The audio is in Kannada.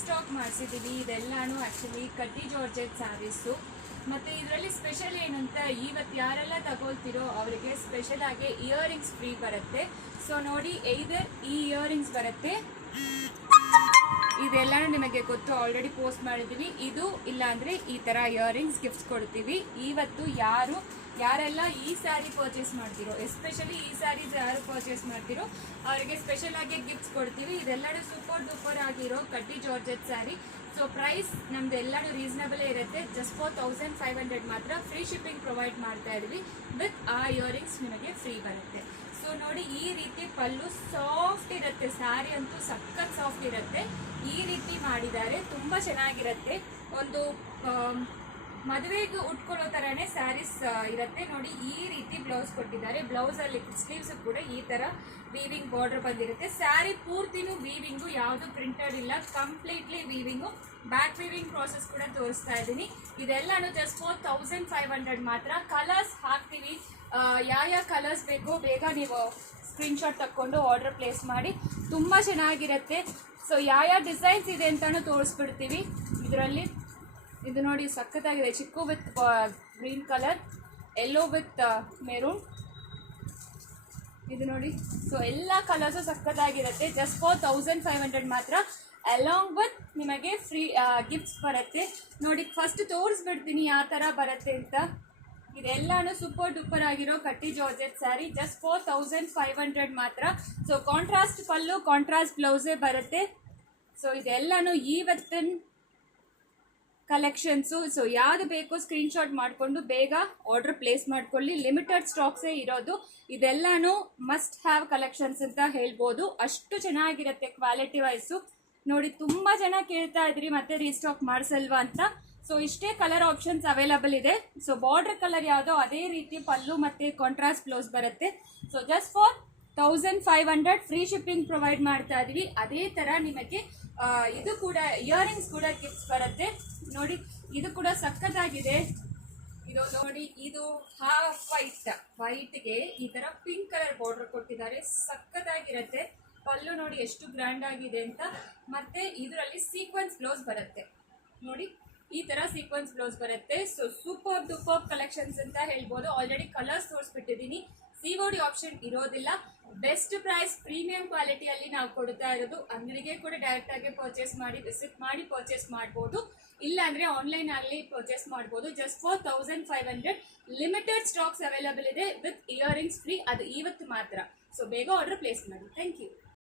ರೀಸ್ಟಾಕ್ ಮಾಡಿಸಿದ್ದೀವಿ. ಇದೆಲ್ಲಾನು ಆ್ಯಕ್ಚುಲಿ ಕಟ್ಟಿ ಜಾರ್ಜೆಟ್ ಸ್ಯಾರೀಸು. ಮತ್ತು ಇದರಲ್ಲಿ ಸ್ಪೆಷಲ್ ಏನಂತ, ಇವತ್ತು ಯಾರೆಲ್ಲ ತಗೊಳ್ತಿರೋ ಅವರಿಗೆ ಸ್ಪೆಷಲ್ ಆಗಿ ಇಯರಿಂಗ್ಸ್ ಫ್ರೀ ಬರುತ್ತೆ. ಸೊ ನೋಡಿ, either ಈ ಇಯರಿಂಗ್ಸ್ ಬರುತ್ತೆ, ಇದೆಲ್ಲನೂ ನಿಮಗೆ ಗೊತ್ತು, ಆಲ್ರೆಡಿ ಪೋಸ್ಟ್ ಮಾಡಿದ್ದೀವಿ. ಇದು ಇಲ್ಲಾಂದರೆ ಈ ಥರ ಇಯರಿಂಗ್ಸ್ ಗಿಫ್ಟ್ಸ್ ಕೊಡ್ತೀವಿ. ಇವತ್ತು ಯಾರೆಲ್ಲ ಈ ಸ್ಯಾರಿ ಪರ್ಚೇಸ್ ಮಾಡ್ತಿರೋ, ಎಸ್ಪೆಷಲಿ ಈ ಸ್ಯಾರೀಸ್ ಯಾರು ಪರ್ಚೇಸ್ ಮಾಡ್ತಿರೋ ಅವರಿಗೆ ಸ್ಪೆಷಲ್ ಆಗಿ ಗಿಫ್ಟ್ಸ್ ಕೊಡ್ತೀವಿ. ಇದೆಲ್ಲರೂ ಸೂಪರ್ ಡೂಪರ್ ಆಗಿರೋ ಕಟ್ಟಿ ಜಾರ್ಜೆಟ್ ಸ್ಯಾರಿ. ಸೊ ಪ್ರೈಸ್ ನಮ್ದು ಎಲ್ಲರೂ ರೀಸನಬಲೇ ಇರುತ್ತೆ. ಜಸ್ಟ್ ಫಾರ್ 1500 ಮಾತ್ರ ಫ್ರೀ ಶಿಪ್ಪಿಂಗ್ ಪ್ರೊವೈಡ್ ಮಾಡ್ತಾ ಇದ್ವಿ. ವಿತ್ ಆ ಇಯರಿಂಗ್ಸ್ ನಿಮಗೆ ಫ್ರೀ ಬರುತ್ತೆ. ಸೊ ನೋಡಿ, ಈ ರೀತಿ ಪಲ್ಲು ಸಾಫ್ಟ್ ಇರುತ್ತೆ, ಸ್ಯಾರಿ ಅಂತೂ ಸಖತ್ ಸಾಫ್ಟ್ ಇರುತ್ತೆ. ಈ ರೀತಿ ಮಾಡಿದ್ದಾರೆ, ತುಂಬ ಚೆನ್ನಾಗಿರುತ್ತೆ. ಒಂದು ಮದುವೆಗೆ ಉಟ್ಕೊಳ್ಳೋ ಥರನೇ ಸ್ಯಾರೀಸ್ ಇರುತ್ತೆ. ನೋಡಿ, ಈ ರೀತಿ ಬ್ಲೌಸ್ ಕೊಟ್ಟಿದ್ದಾರೆ. ಬ್ಲೌಸಲ್ಲಿ ಸ್ಲೀವ್ಸ್ ಕೂಡ ಈ ಥರ ವೀವಿಂಗ್ ಬಾರ್ಡರ್ ಬಂದಿರುತ್ತೆ. ಸ್ಯಾರಿ ಪೂರ್ತಿನೂ ವೀವಿಂಗು, ಯಾವುದು ಪ್ರಿಂಟೆಡ್ ಇಲ್ಲ, completely weaving. Back weaving process ಕೂಡ ತೋರಿಸ್ತಾ ಇದ್ದೀನಿ. ಇದೆಲ್ಲಾನು ಜಸ್ಟ್ ಫಾರ್ 1500 ಮಾತ್ರ. ಕಲರ್ಸ್ ಹಾಕ್ತೀವಿ, ಯಾವ ಕಲರ್ಸ್ ಬೇಕೋ ಬೇಗ ನೀವು ಸ್ಕ್ರೀನ್ಶಾಟ್ ತಕ್ಕೊಂಡು ಆರ್ಡರ್ ಪ್ಲೇಸ್ ಮಾಡಿ. ತುಂಬ ಚೆನ್ನಾಗಿರುತ್ತೆ. ಸೊ ಯಾವ ಡಿಸೈನ್ಸ್ ಇದೆ ಅಂತಲೂ ತೋರಿಸ್ಬಿಡ್ತೀವಿ. ಇದರಲ್ಲಿ ಇದು ನೋಡಿ, ಸಖತ್ತಾಗಿದೆ. Chikoo with green colour, yellow with maroon, ಇದು ನೋಡಿ. ಸೊ ಎಲ್ಲ ಕಲರ್ಸು ಸಖತ್ತಾಗಿರುತ್ತೆ. ಜಸ್ಟ್ ಫಾರ್ 1500 ಮಾತ್ರ. ಅಲಾಂಗ್ ವಿತ್ ನಿಮಗೆ ಫ್ರೀ ಗಿಫ್ಟ್ಸ್ ಬರುತ್ತೆ. ನೋಡಿ, ಫಸ್ಟ್ ತೋರಿಸ್ಬಿಡ್ತೀನಿ ಯಾವ ಥರ ಬರುತ್ತೆ ಅಂತ. ಇದೆಲ್ಲಾನು ಸೂಪರ್ ಡೂಪರ್ ಆಗಿರೋ ಕಟ್ಟಿ ಜಾರ್ಜೆಟ್ ಸ್ಯಾರಿ. ಜಸ್ಟ್ ಫಾರ್ 1500 ಮಾತ್ರ. ಸೊ ಕಾಂಟ್ರಾಸ್ಟ್ ಪಲ್ಲು, ಕಾಂಟ್ರಾಸ್ಟ್ ಬ್ಲೌಸೇ ಬರುತ್ತೆ. ಸೊ ಇದೆಲ್ಲಾನು ಇವತ್ತಿನ ಕಲೆಕ್ಷನ್ಸು. ಸೊ ಯಾವುದು ಬೇಕೋ ಸ್ಕ್ರೀನ್ಶಾಟ್ ಮಾಡಿಕೊಂಡು ಬೇಗ ಆರ್ಡರ್ ಪ್ಲೇಸ್ ಮಾಡ್ಕೊಳ್ಳಿ. ಲಿಮಿಟೆಡ್ ಸ್ಟಾಕ್ಸೇ ಇರೋದು. ಇದೆಲ್ಲಾನು ಮಸ್ಟ್ ಹ್ಯಾವ್ ಕಲೆಕ್ಷನ್ಸ್ ಅಂತ ಹೇಳ್ಬೋದು. ಅಷ್ಟು ಚೆನ್ನಾಗಿರುತ್ತೆ ಕ್ವಾಲಿಟಿ ವೈಸು. ನೋಡಿ, ತುಂಬ ಜನ ಕೇಳ್ತಾ ಇದ್ರಿ ಮತ್ತೆ ರೀಸ್ಟಾಕ್ ಮಾಡಿಸಲ್ವಾ ಅಂತ. ಸೊ ಇಷ್ಟೇ ಕಲರ್ ಆಪ್ಷನ್ಸ್ ಅವೈಲಬಲ್ ಇದೆ. ಸೊ ಬಾರ್ಡರ್ ಕಲರ್ ಯಾವುದೋ ಅದೇ ರೀತಿ ಪಲ್ಲು ಮತ್ತು ಕಾಂಟ್ರಾಸ್ಟ್ ಬ್ಲೌಸ್ ಬರುತ್ತೆ. So just for 1500 free shipping provide ಮಾಡ್ತಾ ಇದೀವಿ. ಅದೇ ಥರ ನಿಮಗೆ ಇದು ಕೂಡ ಇಯರಿಂಗ್ಸ್ ಕೂಡ ಗಿಫ್ಟ್ಸ್ ಬರುತ್ತೆ. ನೋಡಿ, ಇದು ಕೂಡ ಸಖತ್ತಾಗಿದೆ. ಇದು ನೋಡಿ, ಇದು ಹಾಫ್ ವೈಟ್ಗೆ ಈ ಥರ ಪಿಂಕ್ ಕಲರ್ ಬಾರ್ಡರ್ ಕೊಟ್ಟಿದ್ದಾರೆ. ಸಖತ್ತಾಗಿರುತ್ತೆ. ಪಲ್ಲು ನೋಡಿ ಎಷ್ಟು ಗ್ರ್ಯಾಂಡ್ ಆಗಿದೆ ಅಂತ. ಮತ್ತೆ ಇದರಲ್ಲಿ ಸೀಕ್ವೆನ್ಸ್ ಬ್ಲೌಸ್ ಬರುತ್ತೆ. ನೋಡಿ, ಈ ಥರ ಸೀಕ್ವೆನ್ಸ್ ಬ್ಲೌಸ್ ಬರುತ್ತೆ. ಸೊ ಸೂಪರ್ ಡೂಪರ್ ಕಲೆಕ್ಷನ್ಸ್ ಅಂತ ಹೇಳ್ಬೋದು. ಆಲ್ರೆಡಿ ಕಲರ್ಸ್ ತೋರಿಸ್ಬಿಟ್ಟಿದ್ದೀನಿ. COD ಆಪ್ಷನ್ ಇರೋದಿಲ್ಲ. ಬೆಸ್ಟ್ ಪ್ರೈಸ್, ಪ್ರೀಮಿಯಂ ಕ್ವಾಲಿಟಿಯಲ್ಲಿ ನಾವು ಕೊಡ್ತಾ ಇರೋದು. ಅಂಗಡಿಗೆ ಕೂಡ ಡೈರೆಕ್ಟ್ ಆಗಿ ಪರ್ಚೇಸ್ ಮಾಡಿ ವಿಸಿಟ್ ಮಾಡಿ ಪರ್ಚೇಸ್ ಮಾಡ್ಬೋದು. ಇಲ್ಲಾಂದರೆ ಆನ್ಲೈನಲ್ಲಿ ಪರ್ಚೇಸ್ ಮಾಡ್ಬೋದು. Just for 1500. Limited stocks available ಇದೆ ವಿತ್ ಇಯರಿಂಗ್ಸ್ ಫ್ರೀ. ಅದು ಇವತ್ತು ಮಾತ್ರ. ಸೊ ಬೇಗ ಆರ್ಡರ್ ಪ್ಲೇಸ್ ಮಾಡಿ. Thank you.